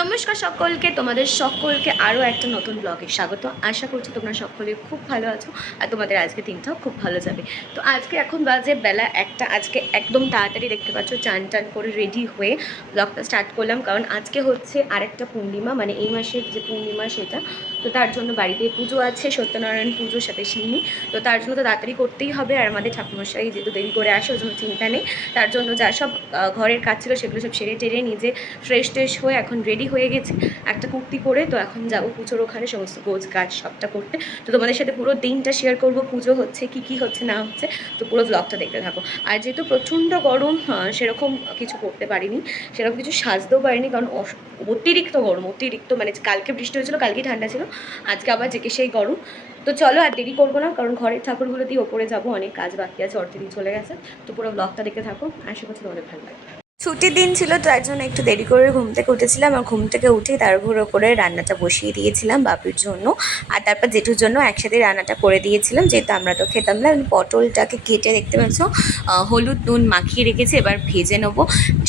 নমস্কার সকলকে, তোমাদের সকলকে আরও একটা নতুন ব্লগে স্বাগত। আশা করছি তোমরা সকলে খুব ভালো আছো আর তোমাদের আজকে দিনটাও খুব ভালো যাবে। তো আজকে এখন বাজে বেলা একটা, আজকে একদম তাড়াতাড়ি দেখতে পাচ্ছ, চান টান করে রেডি হয়ে ব্লগটা স্টার্ট করলাম। কারণ আজকে হচ্ছে আরেকটা পূর্ণিমা মানে এই মাসের যে পূর্ণিমা সেটা, তো তার জন্য বাড়িতে পুজো আছে, সত্যনারায়ণ পুজোর সাথে সিন্নি। তো তার জন্য তো তাড়াতাড়ি করতেই হবে আর আমাদের ঠাকুরমশাই যেহেতু দেরি করে আসে ওই জন্য চিন্তা নেই। তার জন্য যা সব ঘরের কাজ ছিল সেগুলো সব সেরে টেরে নিজে ফ্রেশ ট্রেশ হয়ে এখন রেডি হয়ে গেছে। একটা কুর্তি পরে তো এখন যাব পুজোর ওখানে, সমস্ত গোজ কাজ সবটা করতে। তো তোমাদের সাথে পুরো দিনটা শেয়ার করব, পুজো হচ্ছে কি কি হচ্ছে, না হচ্ছে, তো পুরো ব্লগটা দেখতে থাকো। আর যেহেতু প্রচণ্ড গরম সেরকম কিছু করতে পারিনি, সেরকম কিছু সাজতেও পারিনি, কারণ অতিরিক্ত গরম, অতিরিক্ত মানে কালকে বৃষ্টি হয়েছিল, কালকে ঠান্ডা ছিল, আজকে আবার জেকে সেই গরম। তো চলো আর দেরি করব না, কারণ ঘরের ঠাকুরগুলো দিয়ে ওপরে যাব, অনেক কাজ বাকি আছে, অর্ধেক চলে গেছে। তো পুরো ব্লগটা দেখতে থাকো, আশা করছি তোমাদের ভালো লাগবে। ছুটির দিন ছিল তার জন্য একটু দেরি করে ঘুম থেকে উঠেছিলাম আর ঘুম থেকে উঠে তাড়াহুড়ো করে রান্নাটা বসিয়ে দিয়েছিলাম বাপির জন্য। আর তারপর জেঠুর জন্য একসাথে রান্নাটা করে দিয়েছিলাম, যেহেতু আমরা তো খেতাম না, পটলটাকে কেটে দেখতে পাচ্ছ হলুদ নুন মাখিয়ে রেখেছি, এবার ভেজে নেব।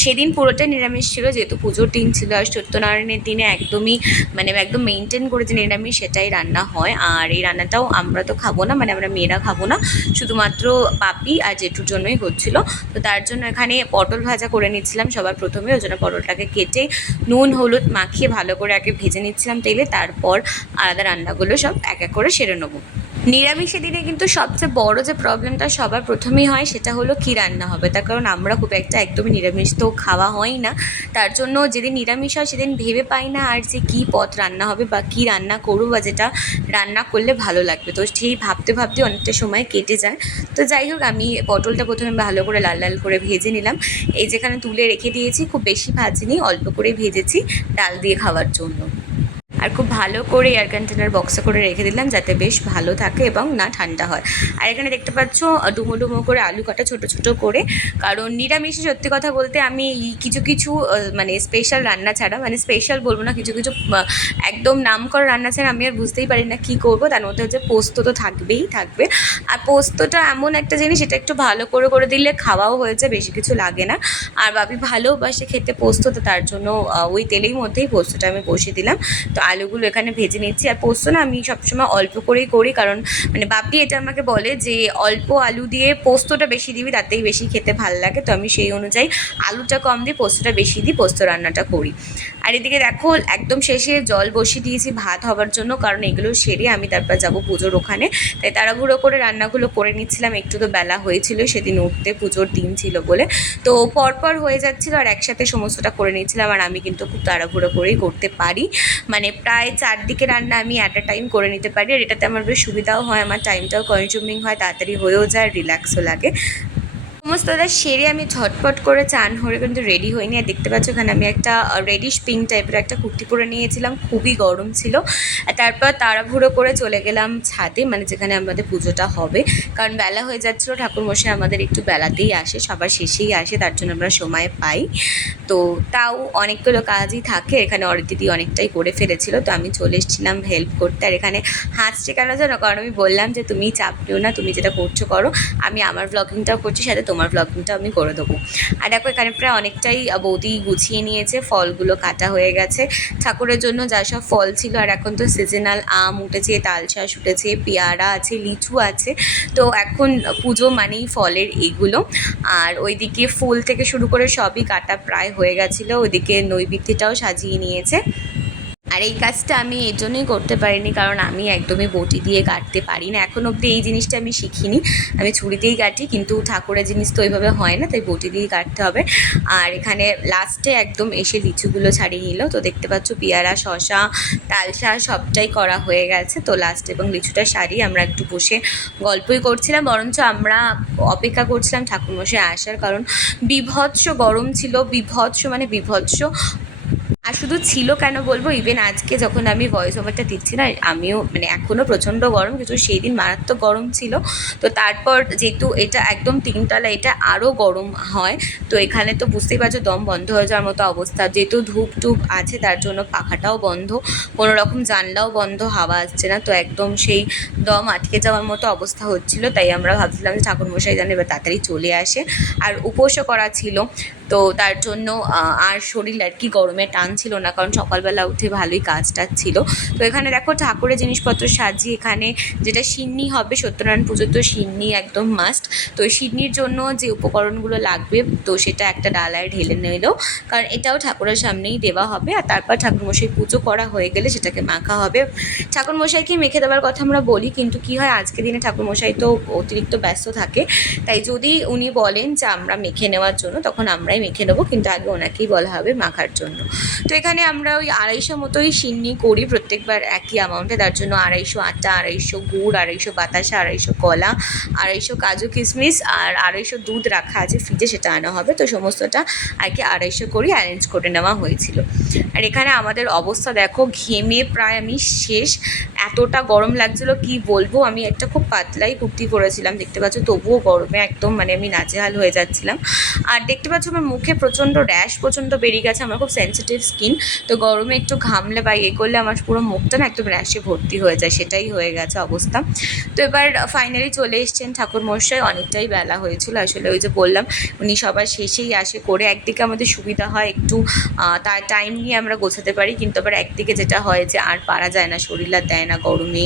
সেদিন পুরোটাই নিরামিষ ছিল, যেহেতু পুজোর দিন ছিল আর সত্যনারায়ণের দিনে একদমই মানে একদম মেনটেন করে যে নিরামিষ সেটাই রান্না হয়। আর এই রান্নাটাও আমরা তো খাব না মানে আমরা মেয়েরা খাব না, শুধুমাত্র পাপি আর জেঠুর জন্যই হচ্ছিল। তো তার জন্য এখানে পটল ভাজা করে নিচ্ছিলাম, সবার প্রথমে। ওই জন্য পটলটাকে কেটে নুন, হলুদ মাখিয়ে ভালো করে আগে ভেজে নিচ্ছিলাম তেলে। তারপর আলাদা রান্নাগুলো সব এক এক করে সেরে নেব। নিরামিষের দিনে কিন্তু সবচেয়ে বড় যে প্রবলেমটা সবার প্রথমেই হয়, সেটা হলো কী রান্না হবে। তার কারণ আমরা খুব একটা একদমই নিরামিষ তো খাওয়া হয় না। তার জন্য যেদিন নিরামিষ হয়, সেদিন ভেবে পাই না আর যে কী পদ রান্না হবে বা কী রান্না করব বা যেটা রান্না করলে ভালো লাগবে। তো সেই ভাবতে ভাবতে অনেকটা সময় কেটে যায়। তো যাই হোক, আমি পটলটা প্রথমে ভালো করে লাল লাল করে ভেজে নিলাম। এই যেখানে তুলে রেখে দিয়েছি, খুব বেশি ভাজিনি, অল্প করে ভেজেছি ডাল দিয়ে খাওয়ার জন্য। আর খুব ভালো করে এয়ার কন্টেনার বক্সে করে রেখে দিলাম যাতে বেশ ভালো থাকে এবং না ঠান্ডা হয়। আর এখানে দেখতে পাচ্ছ ডুমো ডুমো করে আলু কাটা ছোট ছোট করে। কারণ নিরামিষে সত্যি কথা বলতে আমি কিছু কিছু মানে স্পেশাল রান্না ছাড়া মানে স্পেশাল বলব না, কিছু কিছু একদম নাম করা রান্না ছাড়া আমি আর বুঝতেই পারি না কী করব। তার মধ্যে হচ্ছে পোস্ত তো থাকবেই, থাকবে। আর পোস্তটা এমন একটা জিনিস, এটা একটু ভালো করে করে দিলে খাওয়াও হয়েছে, বেশি কিছু লাগে না। আর বাপি ভালোবাসে খেতে পোস্ত, তো তার জন্য ওই তেলের মধ্যেই পোস্তটা আমি বসিয়ে দিলাম। তো আলুগুলো এখানে ভেজে নিচ্ছি। আর পোস্ত না আমি সবসময় অল্প করেই করি, কারণ মানে বাপি এটা আমাকে বলে যে, অল্প আলু দিয়ে পোস্তটা বেশি দিবি, তাতেই বেশি খেতে ভালো লাগে। তো আমি সেই অনুযায়ী আলুটা কম দিই পোস্তটা বেশি দিই পোস্ত রান্নাটা করি। আর এদিকে দেখো, একদম শেষে জল বসিয়ে দিয়েছি ভাত হবার জন্য, কারণ এগুলো সেরে আমি তারপর যাব পুজোর ওখানে। তাই তাড়াহুড়ো করে রান্নাগুলো করে নিচ্ছিলাম, একটু তো বেলা হয়েছিল, সেদিন উঠতে পুজোর দিন ছিল বলে। তো পরপর হয়ে যাচ্ছিল, আর একসাথে সমস্তটা করে নিচ্ছিলাম, আর আমি কিন্তু খুব তাড়াহুড়ো করেই করতে পারি। মানে প্রায় চারদিকে রান্না আমি অ্যাট আ টাইম করে নিতে পারি আর এটাতে আমার বেশ সুবিধাও হয়, আমার টাইমটাও কনজিউমিং হয়, তাড়াতাড়ি হয়েও যায় রিল্যাক্সও লাগে। সমস্তটা সেরে আমি ঝটপট করে চান হয়ে কিন্তু রেডি হইনি আর দেখতে পাচ্ছ এখানে আমি একটা রেডিশ পিঙ্ক টাইপের একটা কুর্তি পরে নিয়েছিলাম। খুবই গরম ছিল। তারপর তাড়াহুড়ো করে চলে গেলাম ছাদে মানে যেখানে আমাদের পুজোটা হবে। কারণ বেলা হয়ে যাচ্ছিল, ঠাকুরমশাই আমাদের একটু বেলাতেই আসে, সবার শেষেই আসে, তার জন্য আমরা সময় পাই। তো তাও অনেকগুলো কাজই থাকে, এখানে অরিদিদি অনেকটাই করে ফেলেছিল। তো আমি চলে এসেছিলাম হেল্প করতে। আর এখানে হাসছে কেন জানো? কারণ আমি বললাম যে, তুমি চাপ নিও না, তুমি যেটা করছ করো। আমি আমার ব্লগিংটাও করছি, সাথে তোমার ব্লগিংটা আমি করে দেবো। আর দেখো, এখানে প্রায় অনেকটাই বৌদি গুছিয়ে নিয়েছে, ফলগুলো কাটা হয়ে গেছে। ঠাকুরের জন্য যা সব ফল ছিল, আর এখন তো সিজনাল আম উঠেছে তালশাঁস উঠেছে, পেয়ারা আছে, লিচু আছে। তো এখন পুজো মানেই ফলের এগুলো। আর ওইদিকে ফুল থেকে শুরু করে সবই কাটা প্রায় হয়ে গেছিল, ওইদিকে নৈবেদ্যটাও সাজিয়ে নিয়েছে। আর এই কাজটা আমি এর জন্যই করতে পারিনি, কারণ আমি একদমই বটি দিয়ে কাটতে পারি না এখন অবধি এই জিনিসটা আমি শিখিনি। আমি ছুরিতেই কাটি, কিন্তু ঠাকুরের জিনিস তো ওইভাবে হয় না, তাই বটি দিয়েই কাটতে হবে। আর এখানে লাস্টে একদম এসে লিচুগুলো ছাড়িয়ে নিল। তো দেখতে পাচ্ছ পেয়ারা শশা তালশা সবটাই করা হয়ে গেছে। তো লাস্ট এবং লিচুটা সারিয়ে আমরা একটু বসে গল্পই করছিলাম। বরঞ্চ আমরা অপেক্ষা করছিলাম ঠাকুরমশাই আসার, কারণ বিভৎস গরম ছিল, বিভৎস মানে বিভৎস আর শুধু ছিল কেন বলব ইভেন আজকে যখন আমি ভয়েস ওভারটা দিচ্ছি না, আমিও মানে এখনও প্রচণ্ড গরম কিন্তু সেই দিন মারাত্মক গরম ছিল। তো তারপর যেহেতু এটা একদম তিনতলা, এটা আরও গরম হয়, তো এখানে তো বুঝতেই পারছ দম বন্ধ হয়ে যাওয়ার মতো অবস্থা। যেহেতু ধূপ টুপ আছে, তার জন্য পাখাটাও বন্ধ, কোনো রকম জানলাও বন্ধ, হাওয়া আসছে না, তো একদম সেই দম আটকে যাওয়ার মতো অবস্থা হচ্ছিল। তাই আমরা ভাবছিলাম যে ঠাকুরমশাই যেন এবার তাড়াতাড়ি চলে আসে। আর উপোসও করা ছিল। তো তার জন্য আর শরীর আর কি গরমে টান ছিল না, কারণ সকালবেলা উঠে ভালোই কাজ টাজ ছিল। তো এখানে দেখো ঠাকুরের জিনিসপত্র সাজিয়ে, এখানে যেটা সিন্নি হবে, সত্যনারায়ণ পুজোর তো সিন্নি একদম মাস্ট তো সিন্নির জন্য যে উপকরণগুলো লাগবে, তো সেটা একটা ডালায় ঢেলে নিল কারণ এটাও ঠাকুরের সামনেই দেওয়া হবে, আর তারপর ঠাকুরমশাই পুজো করা হয়ে গেলে সেটাকে মাখা হবে। ঠাকুরমশাইকে মেখে দেওয়ার কথা আমরা বলি, কিন্তু কি হয়, আজকে দিনে ঠাকুরমশাই তো অতিরিক্ত ব্যস্ত থাকে। তাই যদি উনি বলেন যে আমরা মেখে নেওয়ার জন্য, তখন আমরাই মেখে নেব, কিন্তু আগে ওনাকেই বলা হবে মাখার জন্য। তো এখানে আমরা ওই আড়াইশো মতোই সিন্নি করি প্রত্যেকবার একই অ্যামাউন্টে তার জন্য আড়াইশো আটা, আড়াইশো গুড়, আড়াইশো বাতাসা, আড়াইশো কলা, আড়াইশো কাজু কিশমিশ আর আড়াইশো দুধ রাখা আছে ফ্রিজে সেটা আনা হবে। তো সমস্তটা আর কি আড়াইশো করে অ্যারেঞ্জ করে নেওয়া হয়েছিল। আর এখানে আমাদের অবস্থা দেখো, ঘেমে প্রায় আমি শেষ। এতটা গরম লাগছিল, কি বলব? আমি একটা খুব পাতলাই কুর্তি পরেছিলাম, দেখতে পাচ্ছ? তবুও গরমে একদম মানে আমি নাচেহাল হয়ে যাচ্ছিলাম। আর দেখতে পাচ্ছ, আমার মুখে প্রচণ্ড র্যাশ, প্রচণ্ড বেরিয়ে গেছে, আমার খুব সেন্সিটিভ স্কিন তো গরমে একটু ঘামলে বা ইয়ে করলে আমার পুরো মুখটা না একদম র্যাশে ভর্তি হয়ে যায়, সেটাই হয়ে গেছে অবস্থা। তো এবার ফাইনালি চলে এসছেন ঠাকুর মশাই অনেকটাই বেলা হয়েছিল, আসলে ওই যে বললাম, উনি সবার শেষেই আসে করে, একদিকে আমাদের সুবিধা হয় একটু তার টাইম নিয়ে আমরা গোছাতে পারি, কিন্তু আবার একদিকে যেটা হয় যে আর পারা যায় না, শরীর আর দেয় না, গরমে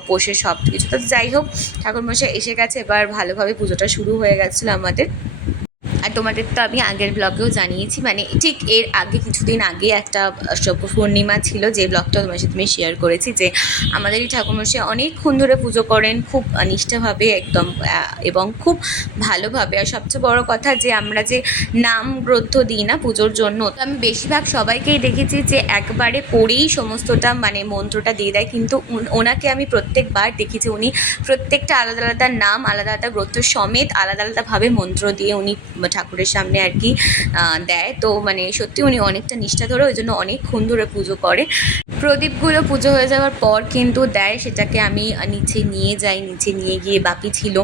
উপোসে সব কিছু তো যাই হোক, ঠাকুরমশাই এসে গেছে, এবার ভালোভাবে পুজোটা শুরু হয়ে গেছিল আমাদের। আর তোমাদের তো আমি আগের ব্লগেও জানিয়েছি মানে ঠিক এর আগে, কিছুদিন আগে একটা শুভ পূর্ণিমা ছিল, যে ব্লগটা তোমার সাথে আমি শেয়ার করেছি, যে আমাদের এই ঠাকুরমশাই অনেকক্ষণ ধরে পুজো করেন, খুব নিষ্ঠাভাবে একদম এবং খুব ভালোভাবে। আর সবচেয়ে বড় কথা যে আমরা যে নাম গ্রন্থ দিই না পুজোর জন্য, তো আমি বেশিরভাগ সবাইকেই দেখেছি যে একবারে পড়েই সমস্তটা মানে মন্ত্রটা দিয়ে দেয়, কিন্তু ওনাকে আমি প্রত্যেকবার দেখেছি উনি প্রত্যেকটা আলাদা আলাদা নাম, আলাদা আলাদা গ্রন্থ সমেত আলাদা আলাদাভাবে মন্ত্র দিয়ে উনি ঠাকুরের সামনে আর কি দেয়। তো মানে সত্যি উনি অনেকটা নিষ্ঠা ধরে ওই জন্য অনেকক্ষণ ধরে পুজো করে। প্রদীপগুলো পুজো হয়ে যাওয়ার পর কিন্তু দেয়, সেটাকে আমি নিচে নিয়ে যাই, নিচে নিয়ে গিয়ে বাপি ছিল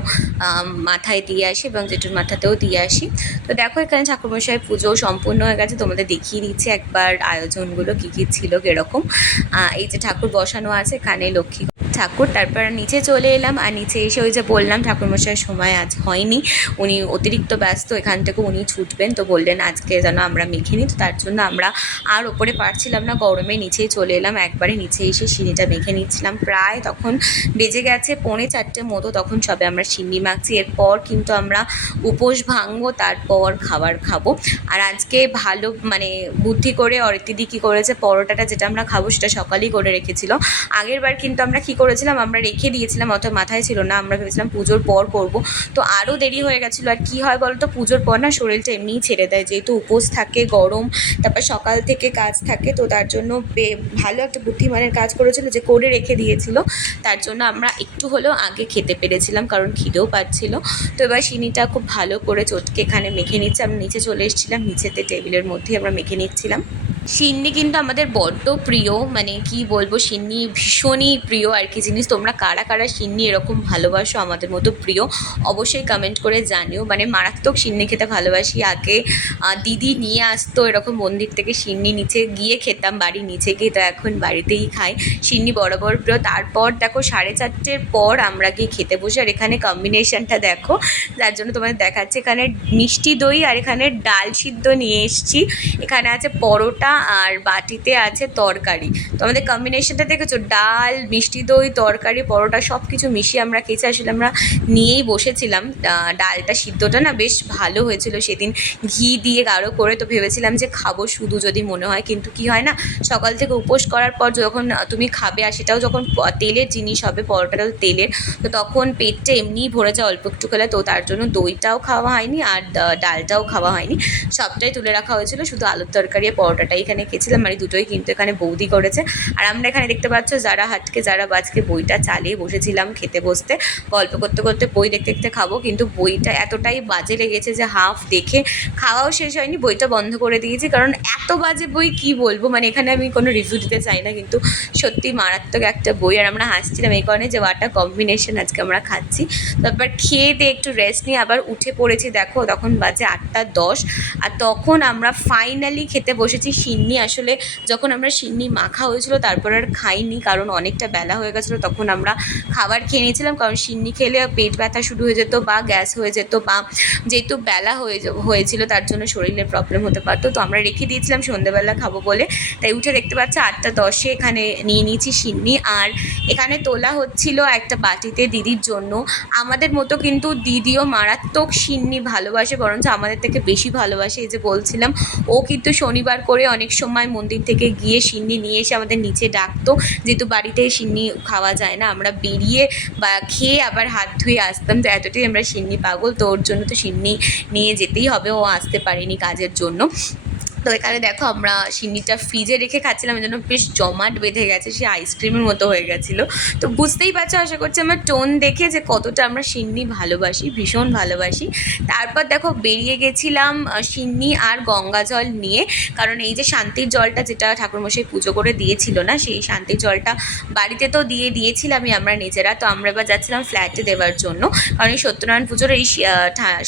মাথায় দিয়ে আসি এবং জেঠুর মাথাতেও দিয়ে আসি। তো দেখো এখানে ঠাকুরমশাই পুজো সম্পূর্ণ হয়ে গেছে, তোমাদের দেখিয়ে দিচ্ছি একবার আয়োজনগুলো কী কী ছিল কীরকম। এই যে ঠাকুর বসানো আছে, এখানে লক্ষ্মী ঠাকুর, তারপর নিচে চলে এলাম আর নিচে এসে ওই যে বললাম, ঠাকুরমশাইয়ের সময় আজ হয়নি। উনি অতিরিক্ত ব্যস্ত, এখান থেকে উনি ছুটবেন। তো বললেন, আজকে যেন আমরা মেখে নিই। তো তার জন্য আমরা আর ওপরে পারছিলাম না, গরমে নিচেই চলে এলাম। একবারে নিচে এসে সিঁড়িটা মেখে নিচ্ছিলাম। প্রায় তখন বেজে গেছে পৌনে চারটে মতো, তখন সবে আমরা সিন্নি মাখছি। এরপর কিন্তু আমরা উপোস ভাঙবো, তারপর খাবার খাব। আর আজকে ভালো মানে বুদ্ধি করে অরিতিদি কী করেছে, পরোটাটা যেটা আমরা খাব, সেটা সকালেই করে রেখেছিল। আগের বার কিন্তু আমরা কি করেছিলাম, আমরা রেখে দিয়েছিলাম, অত মাথায় ছিল না, আমরা ভেবেছিলাম পুজোর পর করব। তো আরও দেরি হয়ে গেছিল, আর কি হয় বলতো, পুজোর পর না শরীরটা এমনিই ছেড়ে দেয়, যেহেতু উপোস থাকে, গরম, তারপর সকাল থেকে কাজ থাকে, তো তার জন্য ভালো একটা বুদ্ধিমানের কাজ করেছিল যে করে রেখে দিয়েছিল। তার জন্য আমরা একটু হলেও আগে খেতে পেরেছিলাম, কারণ খিদেও পাচ্ছিল। তো এবার সিনিটা খুব ভালো করে চটকে এখানে মেখে নিচ্ছে আমরা নিচে চলে এসেছিলাম, নিচেতে টেবিলের মধ্যেই আমরা মেখে নিচ্ছিলাম। সিন্নি কিন্তু আমাদের বড্ড প্রিয় মানে কি বলব, সিন্নি ভীষণই প্রিয় আর কি জিনিস। তোমরা কারা কারা সিন্নি এরকম ভালোবাসো আমাদের মতো প্রিয়, অবশ্যই কমেন্ট করে জানিও। মানে মারাত্মক সিন্নি খেতে ভালোবাসি, আগে দিদি নিয়ে আসতো এরকম মন্দির থেকে সিন্নি নিচে গিয়ে খেতাম, বাড়ির নিচে গিয়ে তো এখন বাড়িতেই খাই। সিন্নি বরাবর প্রিয়, তারপর দেখো সাড়ে চারটের পর আমরা গিয়ে খেতে বসে। আর এখানে কম্বিনেশনটা দেখো, যার জন্য তোমাদের দেখাচ্ছে। এখানে মিষ্টি দই আর এখানে ডাল সিদ্ধ নিয়ে এসেছি। এখানে আছে পরোটা আর বাটিতে আছে তরকারি। তো আমাদের কম্বিনেশনটা দেখেছ? ডাল, মিষ্টি দই, তরকারি, পরোটা সব কিছু মিশিয়ে আমরা খেয়েছি আসলে আমরা নিয়েই বসেছিলাম। ডালটা সিদ্ধটা না বেশ ভালো হয়েছিল সেদিন। ঘি দিয়ে গাঢ় করে তো ভেবেছিলাম যে খাব শুধু যদি মনে হয়। কিন্তু কি হয় না, সকাল থেকে উপোস করার পর যখন তুমি খাবে আর সেটাও যখন তেলের জিনিস হবে পরোটাটাও তেলের, তো তখন পেটটা এমনিই ভরে যায় অল্প একটু খেলে। তো তার জন্য দইটাও খাওয়া হয়নি আর ডালটাও খাওয়া হয়নি। সবটাই তুলে রাখা হয়েছিল। শুধু আলুর তরকারি পরোটাটাই এখানে খেয়েছিলাম মানে দুটোই কিন্তু এখানে বৌদি করেছে। আর আমরা এখানে দেখতে পাচ্ছ যারা হাটকে, যারা বাজকে বইটা চালিয়ে বসেছিলাম খেতে বসতে। গল্প করতে করতে বই দেখতে দেখতে খাব, কিন্তু বইটা এতটাই বাজে লেগেছে যে হাফ দেখে খাওয়াও শেষ হয়নি, বইটা বন্ধ করে দিয়েছি। কারণ এত বাজে বই কি বলব? মানে এখানে আমি কোনো রিভিউ দিতে চাই না, কিন্তু সত্যি মারাত্মক একটা বই। আর আমরা হাসছিলাম এই কারণে যে ওয়াটা কম্বিনেশন আজকে আমরা খাচ্ছি। তারপর খেয়ে দিয়ে একটু রেস্ট নিয়ে আবার উঠে পড়েছি, দেখো, তখন বাজে আটটা দশ। আর তখন আমরা ফাইনালি খেতে বসেছি সিন্নি আসলে যখন আমরা সিন্নি মাখা হয়েছিল, তারপর আর খাইনি, কারণ অনেকটা বেলা হয়ে গেছিল, তখন আমরা খাবার খেয়ে নিয়েছিলাম, কারণ সিন্নি খেলে পেট ব্যথা শুরু হয়ে যেত বা গ্যাস হয়ে যেত বা যেহেতু বেলা হয়ে হয়েছিল, তার জন্য শরীরে প্রবলেম হতে পারতো। তো আমরা রেখে দিয়েছিলাম সন্ধ্যেবেলা খাব বলে। তাই উঠে দেখতে পাচ্ছি, আটটা দশে এখানে নিয়ে নিয়েছি সিন্নি। আর এখানে তোলা হচ্ছিল একটা বাটিতে দিদির জন্য। আমাদের মতো কিন্তু দিদিও মারাত্মক সিন্নি ভালোবাসে, বরঞ্চ আমাদের থেকে বেশি ভালোবাসে, এই যে বলছিলাম। ও কিন্তু শনিবার করে অনেক সময় মন্দির থেকে গিয়ে সিন্নি নিয়ে এসে আমাদের নিচে ডাকতো যেহেতু বাড়িতে সিন্নি খাওয়া যায় না। আমরা বেরিয়ে বা খেয়ে আবার হাত ধুয়ে আসতাম তো এতটাই আমরা সিন্নি পাগল তো ওর জন্য তো সিন্নি নিয়ে যেতেই হবে। ও আসতে পারেনি কাজের জন্য। তো এখানে দেখো আমরা সিন্নিটা ফ্রিজে রেখে খাচ্ছিলাম এই জন্য বেশ জমাট বেঁধে গেছে, সে আইসক্রিমের মতো হয়ে গেছিল। তো বুঝতেই পারছ, আশা করছি আমার টোন দেখে যে কতটা আমরা সিন্নি ভালোবাসি, ভীষণ ভালোবাসি। তারপর দেখো বেরিয়ে গেছিলাম সিন্নি আর গঙ্গা জল নিয়ে, কারণ এই যে শান্তির জলটা যেটা ঠাকুরমশাই পুজো করে দিয়েছিল না, সেই শান্তির জলটা বাড়িতে তো দিয়ে দিয়েছিলামই আমরা নিজেরা, তো আমরা এবার যাচ্ছিলাম ফ্ল্যাটে দেওয়ার জন্য। কারণ এই সত্যনারায়ণ পুজোর এই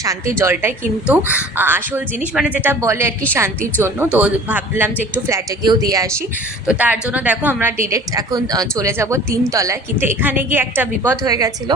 শান্তির জলটাই কিন্তু আসল জিনিস মানে যেটা বলে আর কি শান্তির জন্য। তো ভাবলাম যে একটু ফ্ল্যাটে গিয়েও দিয়ে আসি। তো তার জন্য দেখো আমরা ডিরেক্ট এখন চলে যাব তিনতলায়। কিন্তু এখানে গিয়ে একটা বিপদ হয়ে গেছিল।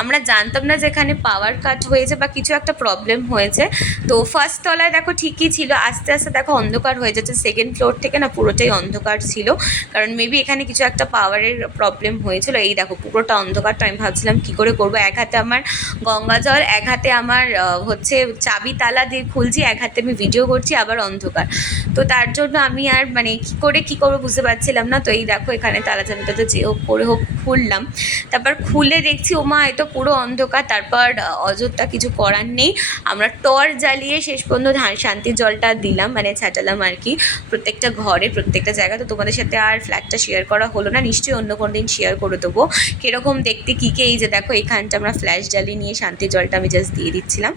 আমরা জানতাম না যে এখানে পাওয়ার কাট হয়েছে বা কিছু একটা প্রবলেম হয়েছে। তো ফার্স্ট তলায় দেখো ঠিকই ছিল। আস্তে আস্তে দেখো অন্ধকার হয়ে যাচ্ছে। সেকেন্ড ফ্লোর থেকে না পুরোটাই অন্ধকার ছিল। কারণ মেবি এখানে কিছু একটা পাওয়ারের প্রবলেম হয়েছিল। এই দেখো পুরোটা অন্ধকার তো আমি ভাবছিলাম কী করে করব? এক হাতে আমার গঙ্গা জল, এক হাতে আমার হচ্ছে চাবি তালা দিয়ে খুলছি, এক হাতে আমি ভিডিও করছি, আবার অন্ধকার। তো তার জন্য আমি আর মানে কী করে কী করব বুঝতে পারছিলাম না। তো এই দেখো এখানে তালা চাবিটা তো যে হোক করে হোক খুললাম। তারপর খুলে দেখছি ওমা এ তো পুরো অন্ধকার। তারপর অযথা কিছু করার নেই। আমরা টর জ্বালিয়ে শেষ পর্যন্ত ধান, শান্তির জলটা দিলাম মানে ছাটালাম আর কি। প্রত্যেকটা ঘরে, প্রত্যেকটা জায়গা তো তোমাদের সাথে আর ফ্ল্যাটটা শেয়ার করা হলো না। নিশ্চয়ই অন্য কোনো দিন শেয়ার করে দেবো। কীরকম দেখতে, কী, কে, এই যে দেখো, এখানটা আমরা ফ্ল্যাশ জ্বালিয়ে নিয়ে শান্তির জলটা আমি জাস্ট দিয়ে দিচ্ছিলাম।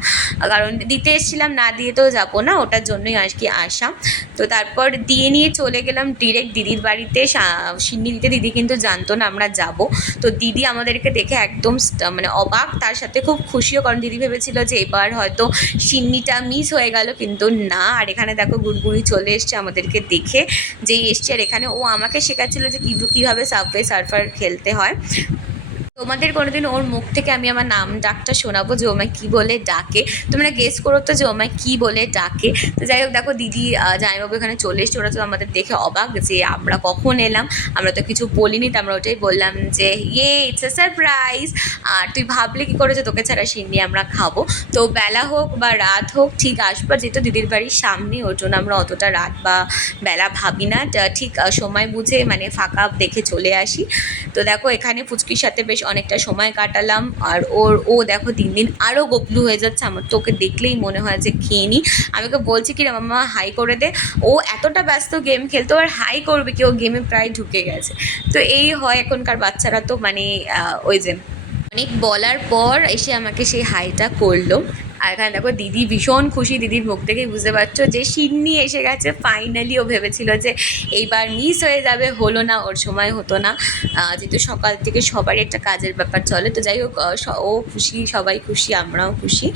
কারণ দিতে এসেছিলাম, না দিয়ে তো যাব না। ওটার জন্যই আর কি আসা তো তারপর দিয়ে নিয়ে চলে গেলাম ডিরেক্ট দিদির বাড়িতে। সিন্নি দিতে দিদি কিন্তু জানতো না আমরা যাব। তো দিদি আমাদেরকে দেখে একদম মানে অবাক। তার সাথে খুব খুশিও কারণ দিদি ভেবেছিল যে এবার হয়তো সিন্নিটা মিস হয়ে গেল। কিন্তু না, আর এখানে দেখো গুড়গুড়ি চলে এসছে আমাদেরকে দেখে। যেই এসছে আর এখানে ও আমাকে শেখাচ্ছিল যে কীভাবে সাবওয়ে সার্ফার খেলতে হয়। তোমাদের কোনোদিন ওর মুখ থেকে আমি আমার নাম ডাকটা শোনাবো? যে ও আমায় কী বলে ডাকে? তোমরা গেস করো তো যে ও আমায় কী বলে ডাকে? তো যাই হোক, দেখো দিদি জামাইবাবু এখানে চলে এসছে। ওরা তো আমাদের দেখে অবাক যে আমরা কখন এলাম। আমরা তো কিছু বলিনি, তো আমরা ওটাই বললাম যে ইয়ে ইটস এ সারপ্রাইজ আর তুই ভাবলে কী করে যে তোকে ছাড়া সিন্নি আমরা খাব। তো বেলা হোক বা রাত হোক, ঠিক আসবা যেহেতু দিদির বাড়ির সামনে, ওর জন্য আমরা অতটা রাত বা বেলা ভাবি না। ঠিক সময় বুঝে মানে ফাঁকা দেখে চলে আসি। তো দেখো এখানে ফুচকির সাথে বেশ অনেকটা সময় কাটালাম। আর ওর, ও দেখো দিন দিন আরও গপলু হয়ে যাচ্ছে। আমার তো ওকে দেখলেই মনে হয় যে খেয়ে নিই আমি ওকে বলছি কি রে মামা হাই করে দে। ও এতটা ব্যস্ত গেম খেলতো, আর হাই করবে কি? ও গেমে প্রায় ঢুকে গেছে। তো এই হয় এখনকার বাচ্চারা তো মানে ওই যে অনেক বলার পর এসে আমাকে সেই হাইটা করল। আর এখানে দেখো দিদি ভীষণ খুশি, দিদির মুখ থেকেই বুঝতে পারছ যে সিন্নি এসে গেছে। ফাইনালি ও ভেবেছিল যে এইবার মিস হয়ে যাবে, হলো না, ওর সময় হতো না। যেহেতু সকাল থেকে সবারই একটা কাজের ব্যাপার চলে, তো যাই হোক ও খুশি, সবাই খুশি, আমরাও খুশি।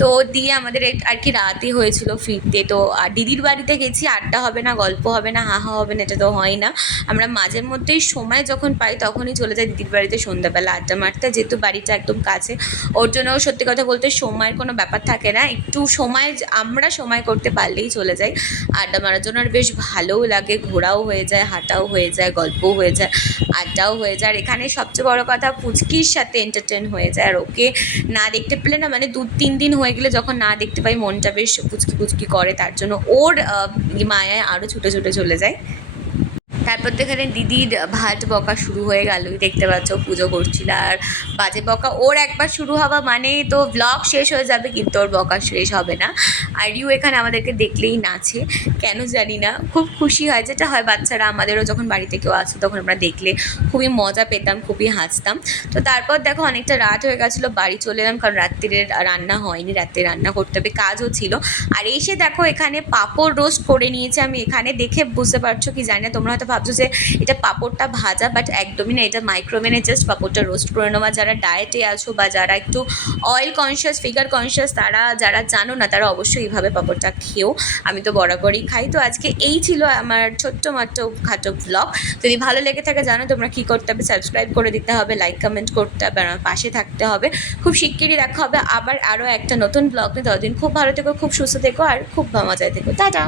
তো দিয়ে আমাদের আর কি রাতই হয়েছিল ফিরতে। তো আর দিদির বাড়িতে গেছি, আড্ডা হবে না, গল্প হবে না, হাহা হবে না, এটা তো হয় না। আমরা মাঝে মধ্যেই সময় যখন পাই তখনই চলে যাই দিদির বাড়িতে সন্ধ্যাবেলা আড্ডা মারতে। যেহেতু বাড়িটা একদম কাছে, ওর জন্য সত্যি কথা বলতে সময়ের কোনো ব্যাপার থাকে না। একটু সময় আমরা সময় করতে পারলেই চলে যাই আড্ডা মারার জন্য আর বেশ ভালোও লাগে, ঘোরাও হয়ে যায়, হাঁটাও হয়ে যায়, গল্পও হয়ে যায়, আড্ডাও হয়ে যায়। আর এখানে সবচেয়ে বড় কথা পুচকির সাথে এন্টারটেন হয়ে যায়। আর ওকে না দেখতে পেলে না মানে দু তিন দিন হয়ে গেলে যখন না দেখতে পাই, মনটা বেশ পুচকি পুচকি করে। তার জন্য ওর মায়ায় আরও ছুটে ছুটে চলে যায়। তারপর তো এখানে দিদির ভাট বকা শুরু হয়ে গেলই দেখতে পাচ্ছ, পুজো করছিল আর বাজে বকা। ওর একবার শুরু হওয়া মানে তো ব্লগ শেষ হয়ে যাবে, কিন্তু ওর বকা শেষ হবে না। আর ইউ এখানে আমাদেরকে দেখলেই নাচে, কেন জানি না। খুব খুশি হয়, যেটা হয় বাচ্চারা, আমাদেরও যখন বাড়িতে কেউ আসতো তখন আমরা দেখলে খুবই মজা পেতাম, খুবই হাসতাম। তো তারপর দেখো, অনেকটা রাত হয়ে গেছিল, বাড়ি চলে এলাম, কারণ রাত্রিরে রান্না হয়নি, রাত্রে রান্না করতে হবে, কাজও ছিল। আর এসে দেখো, এখানে পাঁপড় রোস্ট করে নিয়েছে, আমি এখানে দেখে বুঝতে পারছ কি জানি না, তোমরা হয়তো ভাবছ যে এটা পাঁপড়টা ভাজা বাট একদমই না, এটা মাইক্রোওভেনে জাস্ট পাঁপড়টা রোস্ট করে নেওয়া। যারা ডায়েটে আছো বা যারা একটু অয়েল কনসিয়াস ফিগার কনসিয়াস তারা, যারা জানো না, তারা অবশ্যই এইভাবে পাঁপড়টা খেও। আমি তো বরাবরই খাই। তো আজকে এই ছিল আমার ছোট্ট মাত্র খাটো ব্লগ যদি ভালো লেগে থাকে, জানো তোমরা কী করতে হবে। সাবস্ক্রাইব করে দিতে হবে লাইক কমেন্ট করতে হবে আমার পাশে থাকতে হবে। খুব শিগগিরই দেখা হবে। আবার আরও একটা নতুন ব্লগ নিয়ে। ততদিন খুব ভালো থেকো, খুব সুস্থ থেকো, আর খুব মজায় থেকো। টাটা!